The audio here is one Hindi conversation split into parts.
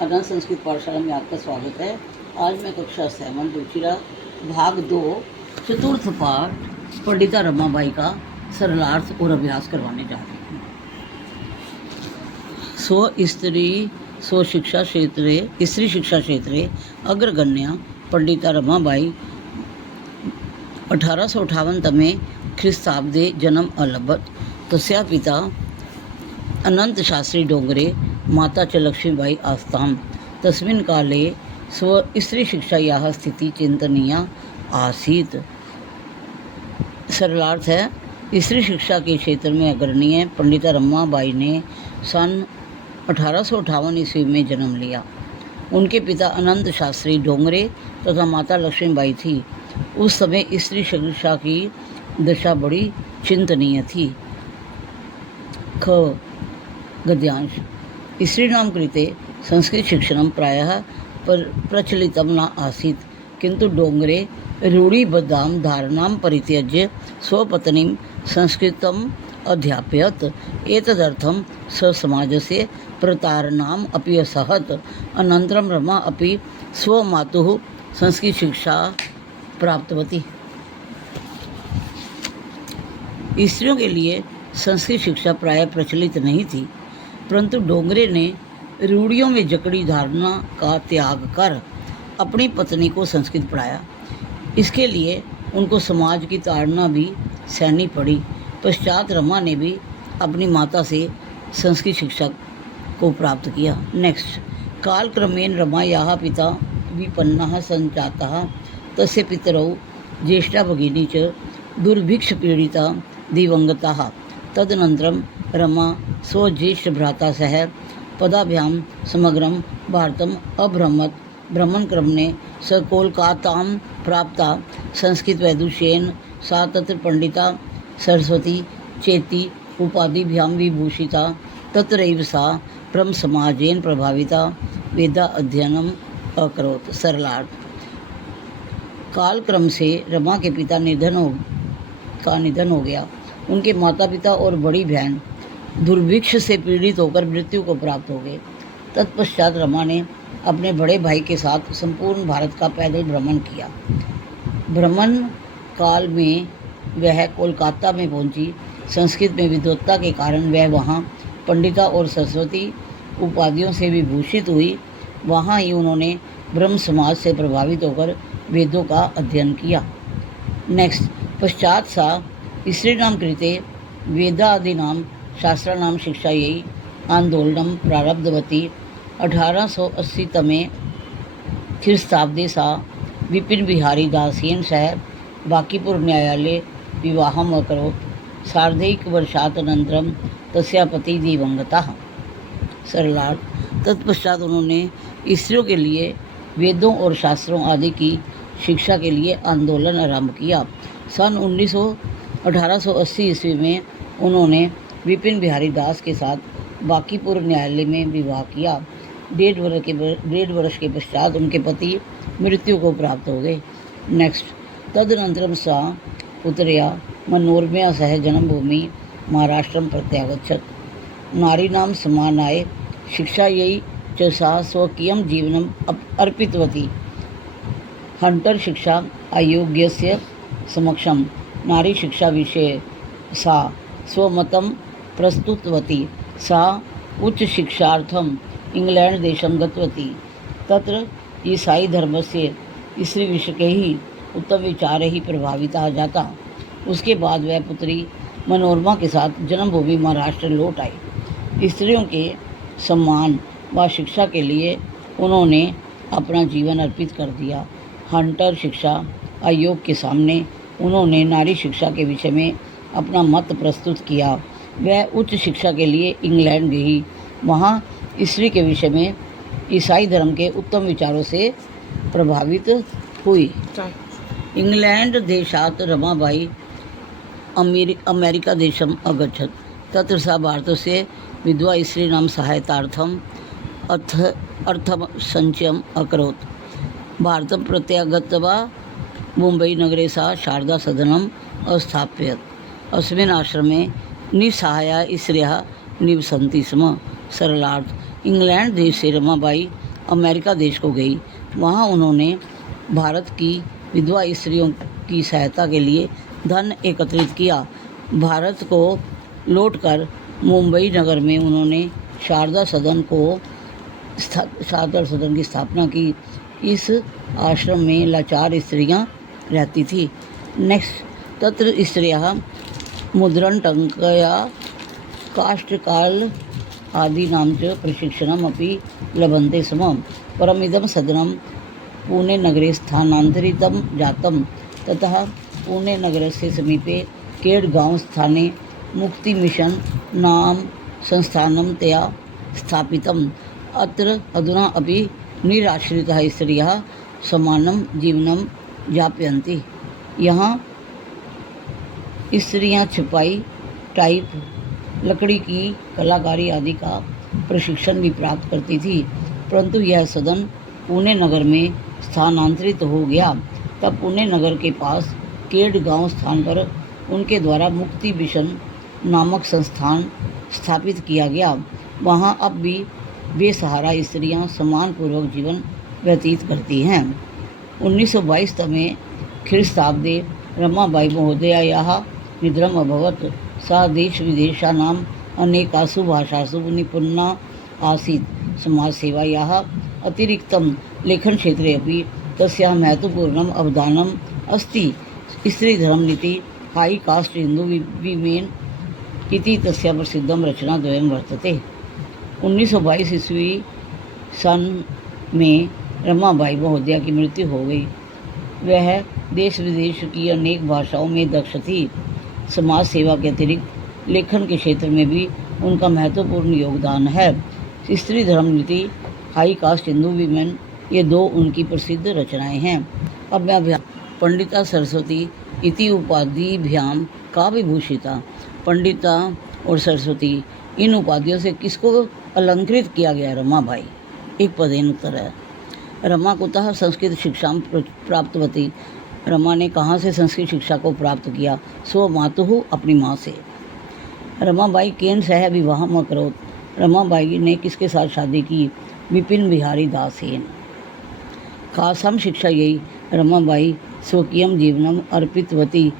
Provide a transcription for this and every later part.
अनंत संस्कृत पाठशाला में आपका स्वागत है। आज मैं कक्षा 7 रुचिरा भाग 2 चतुर्थ पाठ पंडिता रमाबाई का सरलार्थ और अभ्यास करवाने जा रही हूँ। स्त्री शिक्षा क्षेत्रे अग्रगण्या पंडिता रमाबाई 1858 तमे ख्रीस्ताब्दे जन्म अलभत। तस्या पिता अनंत शास्त्री डोंगरे, माता च लक्ष्मीबाई आस्तां। तस्मिन् काले स्त्रीशिक्षायाः स्थितिः चिन्तनीया आसीत्। सरलार्थ है, स्त्री शिक्षा के क्षेत्र में अग्रणीय पंडिता रमाबाई ने सन 1858 ईस्वी में जन्म लिया। उनके पिता अनंत शास्त्री डोंगरे तथा माता लक्ष्मीबाई थी। उस समय स्त्री शिक्षा की दशा बड़ी चिंतनीय थी। ख गद्यांश स्त्रीणां कृते संस्कृत शिक्षणं प्रायः प्रचलितं न आसीत्, किन्तु डोंगरे रूढिबद्धां धारणां परित्यज्य स्वपत्नीं संस्कृतम् अध्यापयत्। एतदर्थं स समाजस्य प्रतारणाम् अपि असहत्। अनन्तरं रमा अपि स्वमातुः संस्कृतशिक्षा प्राप्तवती। स्त्रियों के लिए संस्कृत शिक्षा प्रायः प्रचलित नहीं थी, परंतु डोंगरे ने रूढ़ियों में जकड़ी धारणा का त्याग कर अपनी पत्नी को संस्कृत पढ़ाया। इसके लिए उनको समाज की ताड़ना भी सहनी पड़ी। पश्चात रमा ने भी अपनी माता से संस्कृत शिक्षा को प्राप्त किया। नेक्स्ट, कालक्रमेण रमायाः पिता विपन्नः सञ्जातः। तस्य पितरौ ज्येष्ठा भगिनी च दुर्भिक्षपीडिता दिवंगताः। तदनन्तरं रमा स्वज्येष्ठभ्राता सह पदाभ्यां समग्रं भारतम् अभ्रमत्। भ्रमणक्रमे स कोलकातां प्राप्ता। संस्कृतवैदुष्येन सा तत्र पंडिता सरस्वती चेति उपाधिभ्यां विभूषिता। तत्रैव सा ब्रह्मसमाजेन प्रभाविता वेदा अध्ययनम् अकरोत्। सरलार्थ, कालक्रम से रमा के पिता निधन हो गया। उनके माता पिता और बड़ी बहन दुर्भिक्ष से पीड़ित होकर मृत्यु को प्राप्त हो गए। तत्पश्चात रमा ने अपने बड़े भाई के साथ संपूर्ण भारत का पैदल भ्रमण किया। भ्रमण काल में वह कोलकाता में पहुंची। संस्कृत में विद्वत्ता के कारण वह वहां पंडिता और सरस्वती उपाधियों से विभूषित हुई। वहां ही उन्होंने ब्रह्म समाज से प्रभावित होकर वेदों का अध्ययन किया। नेक्स्ट, पश्चात सा स्त्रीणां कृते वेदादीनां शास्त्राणां शिक्षायै आंदोलनं प्रारब्धवती। 1880 तमे ख्रीस्ताब्दे सा विपिन बिहारी दासेन सह बांकीपुर न्यायालये विवाहम् अकरोत्। सार्धैकवर्षानन्तरं तस्या पति दिवंगतः। सरलार्थ, तत्पश्चात उन्होंने स्त्रियों के लिए वेदों और शास्त्रों आदि की शिक्षा के लिए आंदोलन आरंभ किया। सन 1880 ईस्वी में उन्होंने विपिन बिहारी दास के साथ बांकीपुर न्यायालय में विवाह किया। 1.5 वर्ष के पश्चात उनके पति मृत्यु को प्राप्त हो गए। नेक्स्ट, तदनन्तरं सा पुत्र्या मनोरमया सह जन्मभूमि महाराष्ट्रं प्रत्यागच्छत्। नारीणां समानाय शिक्षायै च सा स्वकीयं जीवनम् अर्पितवती। हंटर शिक्षा आयोगस्य समक्षं नारी शिक्षा विषये सा स्वमतं प्रस्तुतवती। सा उच्च शिक्षार्थम् इंग्लैंड देशं गतवती। तत्र ईसाई धर्मस्य स्त्रीविषयैः उत्तमविचारैः प्रभाविता जाता। उसके बाद वह पुत्री मनोरमा के साथ जन्मभूमि महाराष्ट्र लौट आई। स्त्रियों के सम्मान व शिक्षा के लिए उन्होंने अपना जीवन अर्पित कर दिया। हंटर शिक्षा आयोग के सामने उन्होंने नारी शिक्षा के विषय में अपना मत प्रस्तुत किया। वह उच्च शिक्षा के लिए इंग्लैंड गई। वहाँ स्त्री के विषय में ईसाई धर्म के उत्तम विचारों से प्रभावित हुई। इंग्लैंड देशात् रमाबाई अमेरिका देशम् अगच्छत्। तत्र सा भारतस्य विधवा स्त्रीणां सहायतार्थम् अर्थसञ्चयम् अकरोत्। भारतं प्रत्यागत्वा मुम्बईनगरे सा शारदा सदनम् अस्थापयत्। अस्मिन् आश्रमे निस्सहाया स्त्रियः निवसन्ति स्म। सरलार्थ, इंग्लैंड देश से रमाबाई अमेरिका देश को गई। वहाँ उन्होंने भारत की विधवा स्त्रियों की सहायता के लिए धन एकत्रित किया। भारत को लौटकर मुंबई नगर में उन्होंने शारदा सदन की स्थापना की। इस आश्रम में लाचार स्त्रियां रहती थी। नेक्स्ट, तत्र स्त्रियः मुद्रणटङ्कया काष्ठकाल आदीनां च प्रशिक्षणम् अपि लभन्ते स्म। परमिदं सदनं पुणे नगरे स्थानान्तरितं जातं। ततः पुणे नगरस्य समीपे केडगांव स्थाने मुक्ति मिशन नाम संस्थानं तया स्थापितम्। अत्र अधुना अपि निराश्रिताः स्त्रियः समानं जीवनं यापयन्ति। यहाँ स्त्रियाँ छपाई, टाइप, लकड़ी की कलाकारी आदि का प्रशिक्षण भी प्राप्त करती थी। परंतु यह सदन पुणे नगर में स्थानांतरित हो गया। तब पुणे नगर के पास केडगांव स्थान पर उनके द्वारा मुक्ति मिशन नामक संस्थान स्थापित किया गया। वहाँ अब भी बेसहारा स्त्रियाँ सम्मानपूर्वक जीवन व्यतीत करती हैं। 1922 में ख्रीस्ताब्दे रमाबाई महोदयायाः निधनम् अभवत्। सा देशविदेशानाम् अनेकासु भाषासु निपुणा आसीत्। समाजसेवायाः अतिरिक्तं लेखनक्षेत्रे अपि तस्याः महत्वपूर्णम् अवदानम् अस्ति। स्त्रीधर्मनीति हाई कास्ट हिंदू विमेन इति तस्याः प्रसिद्धं रचनाद्वयं वर्तते। 1922 ईस्वी सन में रमाबाई महोदया की मृत्यु हो गई। वह देश विदेश की अनेक भाषाओं में दक्ष थी। समाज सेवा के अतिरिक्त लेखन के क्षेत्र में भी उनका महत्वपूर्ण योगदान है। स्त्री धर्म नीति, हाई कास्ट हिंदू वीमेन, ये दो उनकी प्रसिद्ध रचनाएं हैं। अब मैं पंडिता सरस्वती इति उपाधिभ्याम काव्यभूषिता। पंडिता और सरस्वती इन उपाधियों से किसको अलंकृत किया गया? रमाबाई। एक पदेन उत्तर है। रमा कुतः संस्कृत शिक्षा प्राप्तवती। रमा ने कहाँ से संस्कृत शिक्षा को प्राप्त किया? स्व मातुः, अपनी माँ से। रमाबाई केन सह विवाहम् अकरोत्। रमाबाई ने किसके साथ शादी की? विपिन बिहारी दासेन। खासम शिक्षा यही रमाबाई स्वकीयम जीवनम अर्पितवती।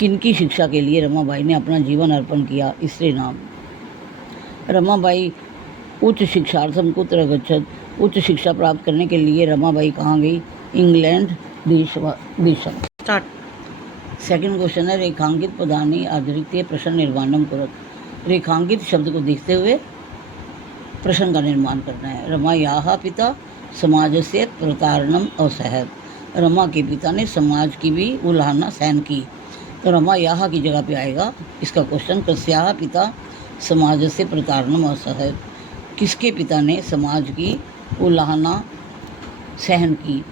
किनकी शिक्षा के लिए रमाबाई ने अपना जीवन अर्पण किया? स्त्री नाम। रमाबाई उच्च शिक्षार्थम कुत्र गच्छत। उच्च शिक्षा प्राप्त करने के लिए रमाबाई कहाँ गई? England Desam. Start. Second question है, रेखांकित पदानि आधृत्य प्रश्न निर्माणम कुरत। रेखांकित शब्द को देखते हुए प्रश्न का निर्माण करना है। रमायाः पिता समाजस्य प्रतारणम असहत। रमा के पिता ने समाज की भी उल्लंघना सहन की। तो रमायाः की जगह पे आएगा इसका क्वेश्चन, कस्याः पिता समाजस्य प्रतारणम असहत। किसके पिता ने समाज की उल्लंघना सहन की।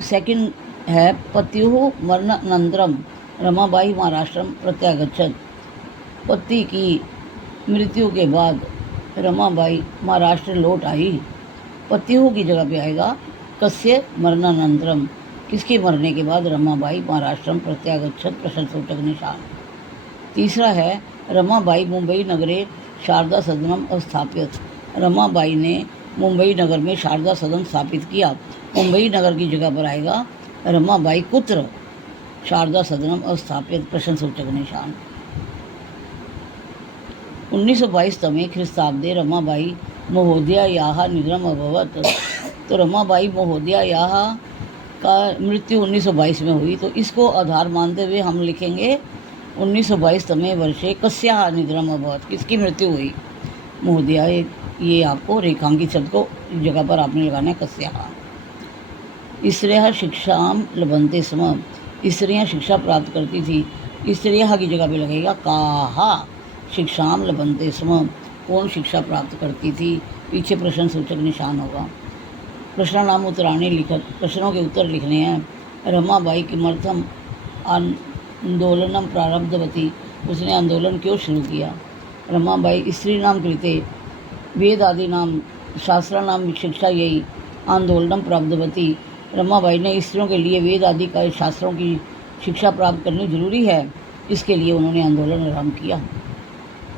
सेकंड है, पत्युः मरणानन्तरम रमाबाई महाराष्ट्रम प्रत्यागच्छत। पति की मृत्यु के बाद रमाबाई महाराष्ट्र लौट आई। पत्युः की जगह पे आएगा कस्य मरणानन्तरम। किसके मरने के बाद रमाबाई महाराष्ट्रम प्रत्यागच्छत, प्रश्नसूचक निशान। तीसरा है, रमाबाई मुंबई नगरे शारदा सदनम स्थापित। रमाबाई ने मुंबई नगर में शारदा सदन स्थापित किया। मुंबई नगर की जगह पर आएगा रमाबाई कुत्र शारदा सदनम स्थापित, प्रश्नसूचक निशान। 1922 तमे ख्रीस्ताब्दे रमाबाई महोदयायाः निधनम् अभवत्। तो रमाबाई महोदयायाः का मृत्यु 1922 में हुई। तो इसको आधार मानते हुए हम लिखेंगे 1922 तमे वर्षे कस्याः निधनम् अभवत्। किसकी मृत्यु हुई? महोदया। ये आपको रेखांकित शब्द को जगह पर आपने लगाना है, कस्याः। स्त्रियः शिक्षाम लभन्ते स्म। स्त्रियाँ शिक्षा प्राप्त करती थी। स्त्रियः की जगह पे लगेगा काः शिक्षाम लभन्ते स्म। कौन शिक्षा प्राप्त करती थी? पीछे प्रश्न सूचक निशान होगा। प्रश्नानाम उत्तराणि लिखत। प्रश्नों के उत्तर लिखने हैं। रमाबाई किमर्थम आंदोलनम प्रारब्धवती। उसने आंदोलन क्यों शुरू किया? रमाबाई स्त्रीणां कृते वेदादीनां शास्त्राणां शिक्षा यही आंदोलनम प्रारब्धवती। रमाबाई ने स्त्रियों के लिए वेद आदि का शास्त्रों की शिक्षा प्राप्त करनी जरूरी है, इसके लिए उन्होंने आंदोलन आरंभ किया।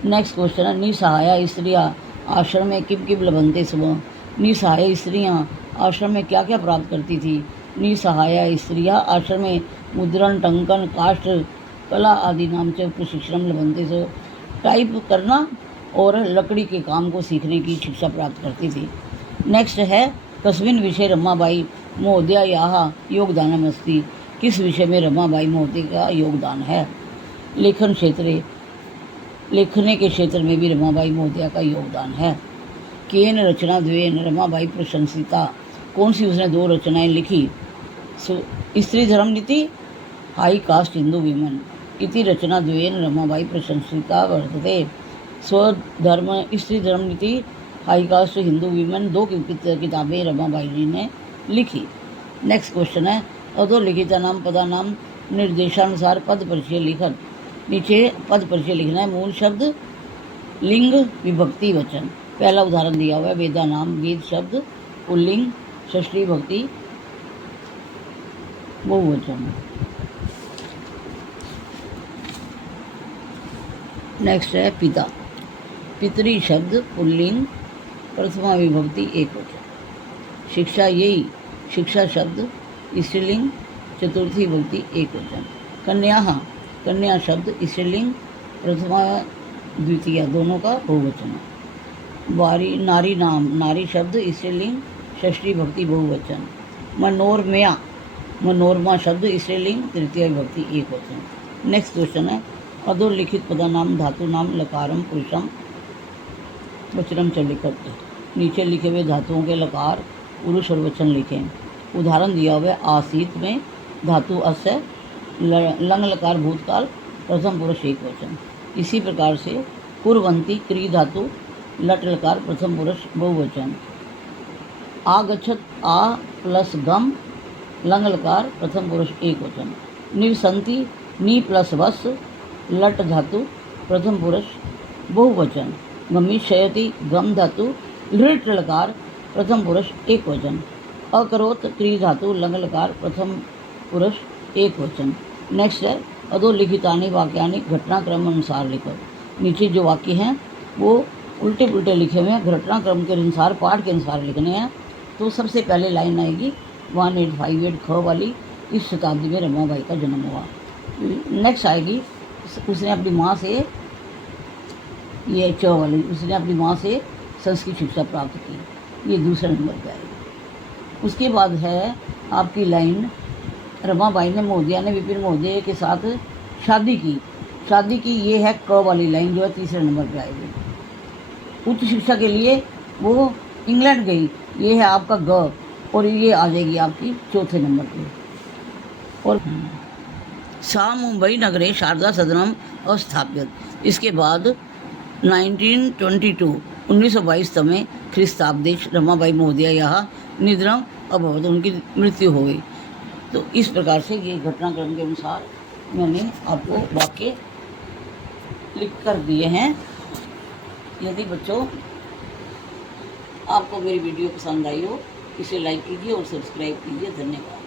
नेक्स्ट क्वेश्चन है, निसहाया स्त्रियाँ आश्रम में किम किम लभन्ते स्म। निसहाय स्त्रियां आश्रम में क्या क्या प्राप्त करती थी? निसहाय स्त्रियां आश्रम में मुद्रण, टंकन, काष्ठ कला आदि नाम से प्रशिक्षण लभंते से टाइप करना और लकड़ी के काम को सीखने की शिक्षा प्राप्त करती थी। नेक्स्ट है कस्मिन् विषय रमाबाई महोदयायाः योगदानमस्ति। किस विषय में रमाबाई महोदय का योगदान है? लेखन क्षेत्रे, लेखने के क्षेत्र में भी रमाबाई महोदया का योगदान है। केन रचना द्वेन रमाबाई प्रशंसिता। कौन सी उसने 2 रचनाएं लिखी? स्त्री धर्म नीति, हाई कास्ट हिंदू विमन इति रचना द्वेन रमाबाई प्रशंसिता वर्तते। स्वधर्म, स्त्री धर्म नीति, हाई कास्ट हिंदू विमन 2 किताबें रमाबाई जी ने लिखी। नेक्स्ट क्वेश्चन है अधोलिखिता नाम पदा नाम निर्देशानुसार पद परिचय लिखन। नीचे पद परिचय लिखना है। मूल शब्द, लिंग, विभक्ति, वचन। पहला उदाहरण दिया हुआ है वेदा नाम, वेद शब्द पुल्लिंग, षष्ठी भक्ति बहुवचन। नेक्स्ट है पिता, पितरी शब्द पुल्लिंग, प्रथमा विभक्ति एकवचन। शिक्षा, यही शिक्षा शब्द स्त्रीलिंग, चतुर्थी विभक्ति एकवचन। कन्या, कन्या शब्द स्त्रीलिंग, प्रथमा द्वितीय दोनों का बहुवचन। वारी, नारी नाम, नारी शब्द स्त्रीलिंग, षष्ठी भक्ति बहुवचन। मनोरमया, मनोरमा शब्द स्त्रीलिंग, तृतीय विभक्ति एकवचन। नेक्स्ट क्वेश्चन है अधोलिखित पदा नाम धातु नाम लकारम पुरुषम वचनम च लिखत। नीचे लिखे हुए धातुओं के लकार, पुरुष और वचन लिखें। उदाहरण दिया हुआ है आसीत में धातु अस है, लंग लकार भूतकाल, प्रथम पुरुष एकवचन। इसी प्रकार से कुर्वन्ति क्री धातु लट लकार प्रथम पुरुष बहुवचन। आगच्छत आ प्लस गम लंग लकार प्रथम पुरुष एकवचन। निवसन्ति नी प्लस वस लट धातु प्रथम पुरुष बहुवचन। गमिष्यति गम धातु लृट लकार प्रथम पुरुष एकवचन। अकरोत क्री धातु लंग लकार प्रथम पुरुष एकवचन। नेक्स्ट है अधोलिखितानि वाक्यानि घटनाक्रम अनुसार लिखो। नीचे जो वाक्य हैं वो उल्टे पुल्टे लिखे हुए हैं, घटनाक्रम के अनुसार, पाठ के अनुसार लिखने हैं। तो सबसे पहले लाइन आएगी 1858 ख वाली, इस शताब्दी में रमाबाई का जन्म हुआ। नेक्स्ट आएगी उसने अपनी माँ से, ये च वाली, उसने अपनी माँ से संस्कृत शिक्षा प्राप्त की, ये दूसरे नंबर पे आएगी। उसके बाद है आपकी लाइन रमाबाई ने महोदया ने विपिन महोदय के साथ शादी की, शादी की, ये है क वाली लाइन जो है तीसरे नंबर पे आएगी। उच्च शिक्षा के लिए वो इंग्लैंड गई, ये है आपका ग, और ये आ जाएगी आपकी चौथे नंबर पे। और सा मुंबई नगरे शारदा सदनम अस्थापित। इसके बाद 1922 तमे ख्रीस्ताब्दे रमाबाई महोदया यहाँ निधनम अभवत, उनकी मृत्यु हो गई। तो इस प्रकार से ये घटनाक्रम के अनुसार मैंने आपको वाक्य लिख कर दिए हैं। यदि बच्चों आपको मेरी वीडियो पसंद आई हो, इसे लाइक कीजिए और सब्सक्राइब कीजिए। धन्यवाद।